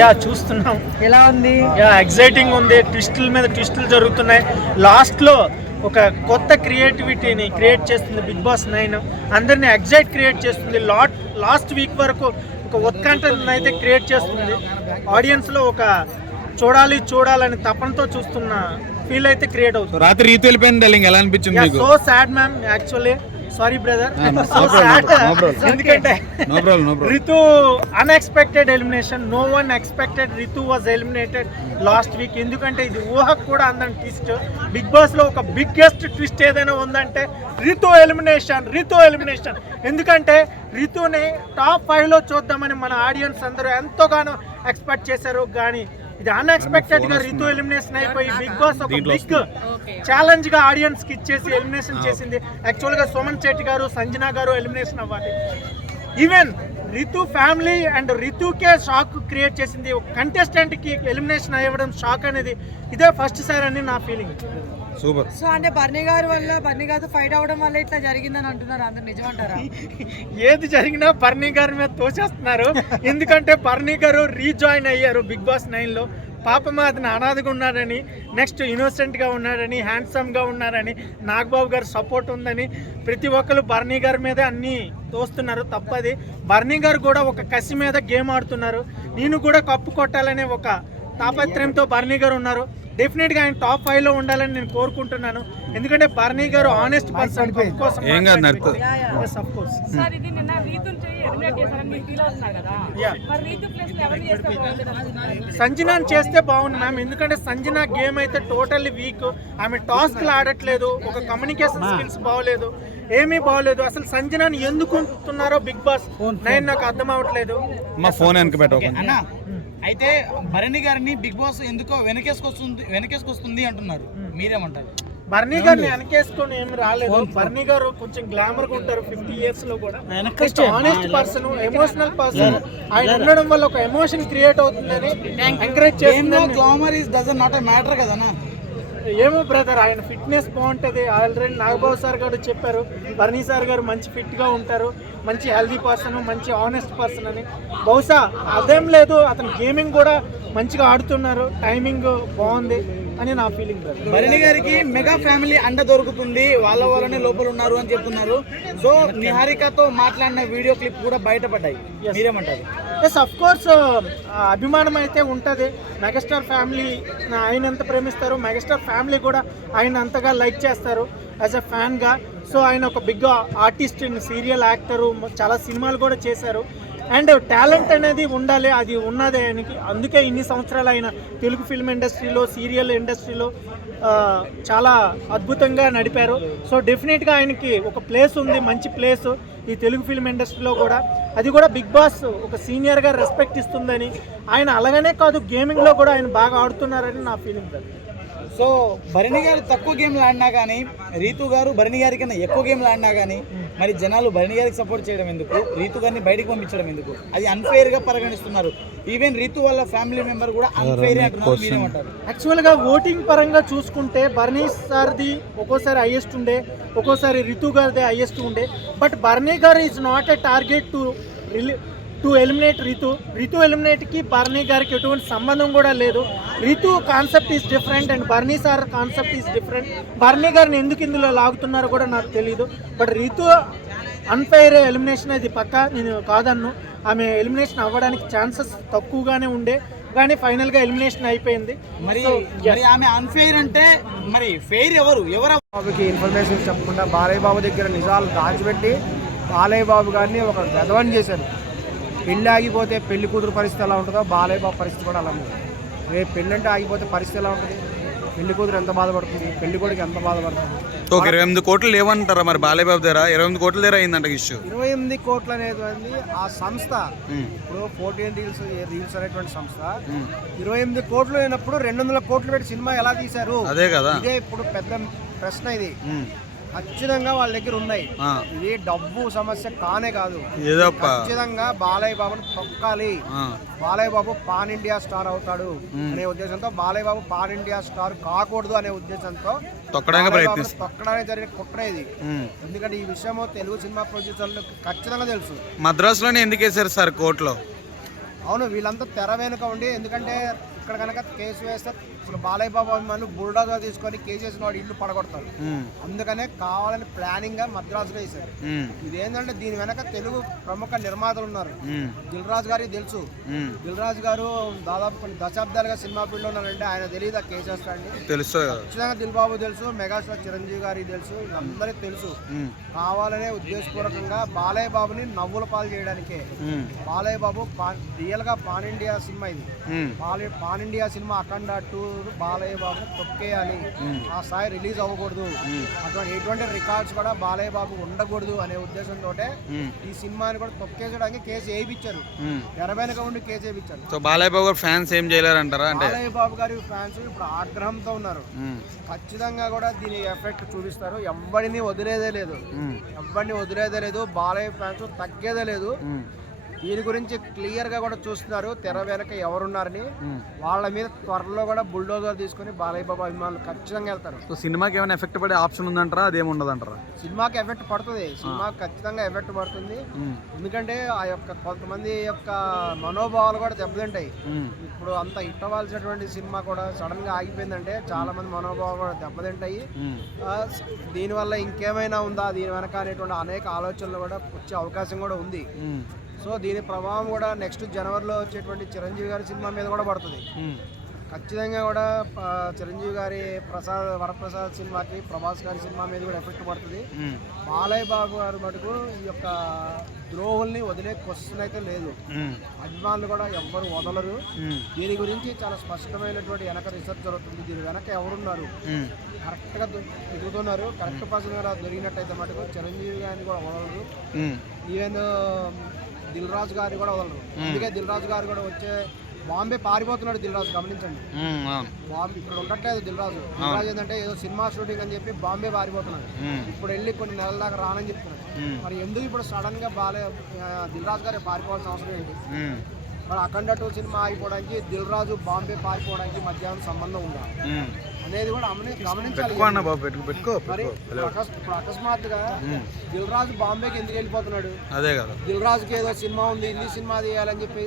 Yeah చూస్తున్నాం. ఎలా ఉంది? యా ఎక్సైటింగ్ ఉంది. ట్విస్టుల మీద ట్విస్టులు జరుగుతున్నాయి. లాస్ట్లో ఒక కొత్త క్రియేటివిటీని క్రియేట్ చేస్తుంది బిగ్ బాస్ 9. అందరినీ ఎగ్జైట్ క్రియేట్ చేస్తుంది. లాస్ట్ వీక్ వరకు ఒక ఉత్కంఠను అయితే క్రియేట్ చేస్తుంది. ఆడియన్స్లో ఒక చూడాలని తపనతో చూస్తున్న ఫీల్ అయితే క్రియేట్ అవుతుంది. రాత్రి రీతి వెళ్ళిపోయింది, ఎలా అనిపించింది? So sad ma'am, actually sorry brother, ఎందుకంటే Rithu unexpected elimination. No one expected Rithu was eliminated last week. ఎందుకంటే ఇది ఊహకు కూడా అందని ట్విస్ట్. బిగ్ బాస్ లో ఒక బిగ్గెస్ట్ ట్విస్ట్ ఏదైనా ఉందంటే రితు ఎలిమినేషన్. ఎందుకంటే రితుని టాప్ 5 లో చూద్దామని మన ఆడియన్స్ అందరూ ఎంతోగానో ఎక్స్పెక్ట్ చేశారు. కానీ ఇది అన్ఎక్స్పెక్టెడ్ గా రితు ఎలిమినేషన్ అయిపోయి బిగ్ బాస్ ఒక బిగ్ ఛాలెంజ్ గా ఆడియన్స్ కి ఇచ్చేసి ఎలిమినేషన్ చేసింది. యాక్చువల్ గా సుమన్ శెట్టి గారు, సంజన గారు ఎలిమినేషన్ అవ్వాలి. ఈవెన్ రితు ఫ్యామిలీ అండ్ రితుకే షాక్ క్రియేట్ చేసింది. కంటెస్టెంట్ కి ఎలిమినేషన్ అవ్వడం షాక్ అనేది ఇదే ఫస్ట్ సార్ అని నా ఫీలింగ్. సూపర్. సో అంటే బర్నీ గారితో ఫైట్ అవడం వల్ల ఇట్లా జరిగిందని అంటున్నారు అందరు, నిజమంటారా? ఏది జరిగినా బర్నీ గారి మీద తోచేస్తున్నారు. ఎందుకంటే బర్నీ గారు రీజాయిన్ అయ్యారు బిగ్ బాస్ 9లో. పాపం అతను అనాథగా ఉన్నాడని, నెక్స్ట్ ఇన్నోసెంట్గా ఉన్నాడని, హ్యాండ్సమ్గా ఉన్నారని, నాగబాబు గారు సపోర్ట్ ఉందని ప్రతి ఒక్కరు బర్నీ గారి మీద అన్నీ తోస్తున్నారు. తప్పది. బర్నీ గారు కూడా ఒక కసి మీద గేమ్ ఆడుతున్నారు. నేను కూడా కప్పు కొట్టాలనే ఒక తాపత్రయంతో బర్నీ గారు ఉన్నారు. డెఫినెట్గా ఆయన టాప్ 5 లో ఉండాలని నేను కోరుకుంటున్నాను. ఎందుకంటే బర్నీ గారు ఆనెస్ట్ పర్సన్. సంజనాని చేస్తే బాగుంది మ్యామ్. ఎందుకంటే సంజన గేమ్ అయితే టోటల్లీ వీక్. ఆమె టాస్క్లు ఆడట్లేదు, ఒక కమ్యూనికేషన్ స్కిల్స్ బాగోలేదు, ఏమీ బాగోలేదు. అసలు సంజనాని ఎందుకు ఉంటున్నారో బిగ్ బాస్ 9 నాకు అర్థం అవ్వట్లేదు. మా ఫోన్ వెనక పెట్ట అయితే భరణి గారిని బిగ్ బాస్ ఎందుకో వెనకేసుకొస్తుంది అంటున్నారు, మీరేమంటారు? బర్నీ గారిని వెనకేసుకొని ఏమి రాలేదు. బర్నీ గారు కొంచెం గ్లామర్ గా ఉంటారు. 50 years లో కూడా ఆనెస్ట్ పర్సన్, ఎమోషనల్ పర్సన్. ఆయన ఉండడం వల్ల ఒక ఎమోషన్ క్రియేట్ అవుతుందని ఎంకరేజ్ చేస్తుంది. Glamour is doesn't not matter కదనా. ఏమో బ్రదర్, ఆయన ఫిట్నెస్ బాగుంటుంది. ఆల్రెడీ నాగబాబు సార్ గారు చెప్పారు బర్నీ సార్ గారు మంచి ఫిట్గా ఉంటారు, మంచి హెల్దీ పర్సన్, మంచి ఆనెస్ట్ పర్సన్ అని. బహుశా అదేం లేదు, అతను గేమింగ్ కూడా మంచిగా ఆడుతున్నారు, టైమింగ్ బాగుంది అని నా ఫీలింగ్ బ్రదర్. భరణి గారికి మెగా ఫ్యామిలీ అండ దొరుకుతుంది, వాళ్ళనే లోపల ఉన్నారు అని చెప్తున్నారు. సో నిహారికతో మాట్లాడిన వీడియో క్లిప్ కూడా బయటపడ్డాయి, మీరేమంటారు? ఎస్, అఫ్ కోర్స్ అభిమానం అయితే ఉంటుంది. మెగాస్టార్ ఫ్యామిలీ ఆయన ఎంత ప్రేమిస్తారు, మెగాస్టార్ ఫ్యామిలీ కూడా ఆయన అంతగా లైక్ చేస్తారు యాజ్ ఎ ఫ్యాన్గా. సో ఆయన ఒక బిగ్ ఆర్టిస్ట్, సీరియల్ యాక్టరు, చాలా సినిమాలు కూడా చేశారు. అండ్ టాలెంట్ అనేది ఉండాలి, అది ఉన్నదే ఆయనకి. అందుకే ఇన్ని సంవత్సరాలు ఆయన తెలుగు ఫిల్మ్ ఇండస్ట్రీలో, సీరియల్ ఇండస్ట్రీలో చాలా అద్భుతంగా నడిపారు. సో డెఫినెట్గా ఆయనకి ఒక ప్లేస్ ఉంది, మంచి ప్లేస్ ఈ తెలుగు ఫిల్మ్ ఇండస్ట్రీలో కూడా. అది కూడా బిగ్ బాస్ ఒక సీనియర్గా రెస్పెక్ట్ ఇస్తుందని, ఆయన అలాగనే కాదు గేమింగ్లో కూడా ఆయన బాగా ఆడుతున్నారని నా feeling sir. So Bharani garu తక్కువ గేమ్లు ఆడినా కానీ, రీతు గారు భరణి గారి కన్నా ఎక్కువ గేమ్లు ఆడినా కానీ, మరి జనాలు భరణి గారికి సపోర్ట్ చేయడం ఎందుకు, రీతు గారిని బయటకు పంపించడం ఎందుకు? అది అన్ఫెయిర్ గా పరిగణిస్తున్నారు. ఈవెన్ రీతు వాళ్ళ ఫ్యామిలీ మెంబర్ కూడా అన్ఫెయిర్ అంటున్నారు, మీరేమంటారు? యాక్చువల్గా ఓటింగ్ పరంగా చూసుకుంటే బర్నీ సార్ది ఒక్కోసారి హైయెస్ట్ ఉండే, ఒక్కోసారి రితు గారిది హైయెస్ట్ ఉండే. బట్ బర్నీ గారు is not a target to eliminate Rithu ఎలిమినేట్కి బర్నీ గారికి ఎటువంటి సంబంధం కూడా లేదు. Rithu concept is different and Barni sir concept is different. Barni గారిని ఎందుకు ఇందులో లాగుతున్నారో కూడా నాకు తెలియదు. బట్ రితు అన్ఫెయిర్ ఎలిమినేషన్ అది పక్కా, నేను కాదన్ను. ఆమె ఎలిమినేషన్ అవ్వడానికి ఛాన్సెస్ తక్కువగానే ఉండే, కానీ ఫైనల్గా ఎలిమినేషన్ అయిపోయింది. మరి ఆమె అన్ఫెయిర్ అంటే మరి ఫెయిర్ ఎవరు? బాబుకి ఇన్ఫర్మేషన్ చెప్పకుండా బాలయ్య బాబు దగ్గర నిజాలు దాచిపెట్టి బాలయ్య బాబు గారిని ఒక గదవని చేశారు. పెళ్ళి ఆగిపోతే పెళ్లి కూతురు పరిస్థితి ఎలా ఉంటుందో బాలయ్య బాబు పరిస్థితి కూడా అలా ఉంది. రేపు పెళ్ళంటే ఆగిపోతే పరిస్థితి ఎలా ఉంటుంది? పెళ్లి కూతురు ఎంత బాధపడుతుంది, పెళ్లి కొడుకు ఎంత బాధపడుతుంది? 28 కోట్లు లేవంటారా మరి బాలయ్య బాబు దగ్గర? 28 కోట్ల దగ్గర అయిందంట ఇష్యూ. 28 కోట్లు అనేది ఆ సంస్థ, ఇప్పుడు 14 రీల్స్ అనేటువంటి సంస్థ 28 కోట్లు లేనప్పుడు 200 కోట్లు పెట్టి సినిమా ఎలా తీశారు? అదే కదా, ఇదే ఇప్పుడు పెద్ద ప్రశ్న. ఇది ఖచ్చితంగా వాళ్ళ దగ్గర ఉన్నాయి. ఇది డబ్బు సమస్య కానే కాదు. ఖచ్చితంగా బాలయ్య బాబుని తొక్కాలి. Balayya Babu pan India star అవుతాడు అనే ఉద్దేశంతో, Balayya Babu pan India star కాకూడదు అనే ఉద్దేశంతో తొక్కడానికి జరిగిన కుట్ర ఇది. ఎందుకంటే ఈ విషయం తెలుగు సినిమా ప్రొడ్యూసర్లు ఖచ్చితంగా తెలుసు. మద్రాసులోనే ఎందుకు వేశారు సార్ కోర్టులో? అవును, వీళ్ళంతా తెర వెనుక ఉండి, ఎందుకంటే ఇక్కడ కనుక కేసు వేస్తే ఇప్పుడు బాలయ్య బాబు అభిమానులు బుల్డోజర్ తీసుకొని కేసు వేసిన వాడు ఇల్లు పడగొడతారు. అందుకనే కావాలని ప్లానింగ్ గా మద్రాసులో వేశారు. ఇదేంటంటే దీని వెనక తెలుగు ప్రముఖ నిర్మాతలు ఉన్నారు. దిల్ రాజు గారికి తెలుసు. దిల్ రాజు గారు దాదాపు కొన్ని దశాబ్దాలుగా సినిమా ఫీల్డ్ లో ఉన్నారంటే ఆయన తెలియదు ఆ కేసు వేస్తాడని. తెలుసు, ఖచ్చితంగా దిల్ బాబు తెలుసు, మెగాస్టార్ చిరంజీవి గారికి తెలుసు, వీళ్ళందరికీ తెలుసు. కావాలనే ఉద్దేశపూర్వకంగా బాలయ్య బాబుని నవ్వుల పాలు చేయడానికే. బాలయ్య బాబు రియల్ గా పాన్ ఇండియా సినిమా ఇది. పాన్ ఇండియా సినిమా అఖండ 2 బాలయ్య బాబు తొక్కేయాలి, ఆ స్థాయి రిలీజ్ అవ్వకూడదు, అటువంటి ఎటువంటి రికార్డ్స్ కూడా బాలయ్య బాబు ఉండకూడదు అనే ఉద్దేశంతో ఈ సినిమాని కూడా తొక్కేసడానికి కేసు వేయించారు. ఎనభైనగా ఉండి కేసు వేయించారు. సో బాలయ్య బాబు గారు ఫ్యాన్స్ ఏం చేయలేరంటారా? అంటే బాలయ్య బాబు గారి ఫ్యాన్స్ ఇప్పుడు ఆగ్రహంతో ఉన్నారు. ఖచ్చితంగా కూడా దీని ఎఫెక్ట్ చూపిస్తారు. ఎవరిని వదిలేదే లేదు, బాలయ్య ఫ్యాన్స్ తగ్గేదే లేదు. దీని గురించి క్లియర్ గా కూడా చూస్తున్నారు తెర వెనక ఎవరున్నారని. వాళ్ళ మీద త్వరలో కూడా బుల్డోజర్ తీసుకుని బాలయ్య బాబు అభిమానులు ఖచ్చితంగా వెళ్తారు. సో సినిమాకి ఏమైనా ఎఫెక్ట్ పడే ఆప్షన్ ఉందంటారా? అదేమి ఉండదంటారా? సినిమాకి ఎఫెక్ట్ పడుతుంది, సినిమాకి ఖచ్చితంగా ఎఫెక్ట్ పడుతుంది. ఎందుకంటే ఆ యొక్క కొంతమంది యొక్క మనోభావాలు కూడా దెబ్బతింటాయి. ఇప్పుడు అంత హిట్ అవ్వాల్సినటువంటి సినిమా కూడా సడన్ గా ఆగిపోయిందంటే చాలా మంది మనోభావాలు కూడా దెబ్బతింటాయి. దీనివల్ల ఇంకేమైనా ఉందా దీని వెనక అనేటువంటి అనేక ఆలోచనలు కూడా వచ్చే అవకాశం కూడా ఉంది. సో దీని ప్రభావం కూడా నెక్స్ట్ జనవరిలో వచ్చేటువంటి చిరంజీవి గారి సినిమా మీద కూడా పడుతుంది. ఖచ్చితంగా కూడా చిరంజీవి గారి వరప్రసాద్ సినిమాకి, ప్రభాస్ గారి సినిమా మీద కూడా ఎఫెక్ట్ పడుతుంది. బాలయ్య బాబు గారు మటుకు ఈ యొక్క ద్రోహుల్ని వదిలే క్వశ్చన్ అయితే లేదు. అభిమానులు కూడా ఎవ్వరు వదలరు. దీని గురించి చాలా స్పష్టమైనటువంటి వెనక రీసెర్చ్ జరుగుతుంది. దీని వెనక ఎవరున్నారు, కరెక్ట్ గా ఎదుగుతున్నారు. కరెక్ట్ పర్సన్ గా దొరికినట్టయితే మటుకు చిరంజీవి గారిని కూడా వదలరు. ఈవెన్ దిల్ రాజు గారిని కూడా వదలరు. అందుకే దిల్ రాజు గారు కూడా వచ్చే బాంబే పారిపోతున్నాడు. దిల్ రాజు గమనించండి, బాంబే ఇక్కడ ఉండట్లేదు. దిల్ రాజు ఏంటంటే ఏదో సినిమా షూటింగ్ అని చెప్పి బాంబే పారిపోతున్నాడు. ఇప్పుడు వెళ్ళి కొన్ని నెలల దాకా రానని చెప్తున్నాడు. మరి ఎందుకు ఇప్పుడు సడన్ గా దిల్ రాజు గారు పారిపోవాల్సిన అవసరం ఏంటి? మరి అఖండ 2 సినిమా ఆగిపోవడానికి దిల్ రాజు బాంబే పారిపోవడానికి మధ్యాహ్నం సంబంధం ఉందా అనేది కూడా గమనించాలి. మరి ఇప్పుడు అకస్మాత్తుగా దిల్ రాజు బాంబేకి ఎందుకు వెళ్ళిపోతున్నాడు? అదే కదా, దిల్ రాజుకి ఏదో సినిమా ఉంది, హిందీ సినిమా తీయాలని చెప్పి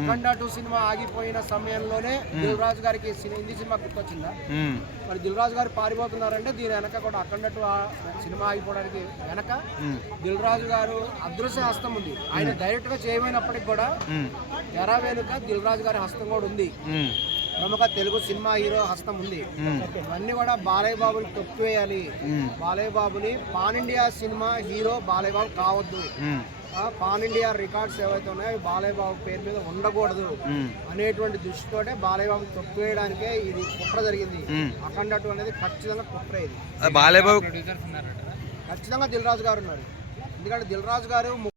అఖండ 2 సినిమా ఆగిపోయిన సమయంలోనే దిల్ రాజు గారికి హిందీ సినిమా గుర్తొచ్చిందా? మరి దిల్ రాజు గారు పారిపోతున్నారంటే దీని వెనక కూడా అఖండ 2 సినిమా ఆగిపోవడానికి వెనక దిల్ రాజు గారు అదృశ్య హస్తం ఉంది. ఆయన డైరెక్ట్ గా చేయమైనప్పటికి కూడా తెర వెనుక దిల్ రాజు గారి హస్తం కూడా ఉంది. ప్రముఖ తెలుగు సినిమా హీరో హస్తం ఉంది. ఇవన్నీ కూడా బాలయ్య బాబుని తొక్కివేయాలి. బాలయ్య బాబుని pan India cinema hero Balayya Babu కావద్దు. పాన్ ఇండియా రికార్డ్స్ ఏవైతే ఉన్నాయో బాలయ్య బాబు పేరు మీద ఉండకూడదు అనేటువంటి దృష్టితోటే బాలయ్య బాబు తొక్కివేయడానికే ఇది కుట్ర జరిగింది. అఖండ 2 అనేది ఖచ్చితంగా కుట్ర. ఇది బాలయ్య బాబు ఖచ్చితంగా దిల్ రాజు గారు ఉన్నారు. ఎందుకంటే దిల్ రాజు గారు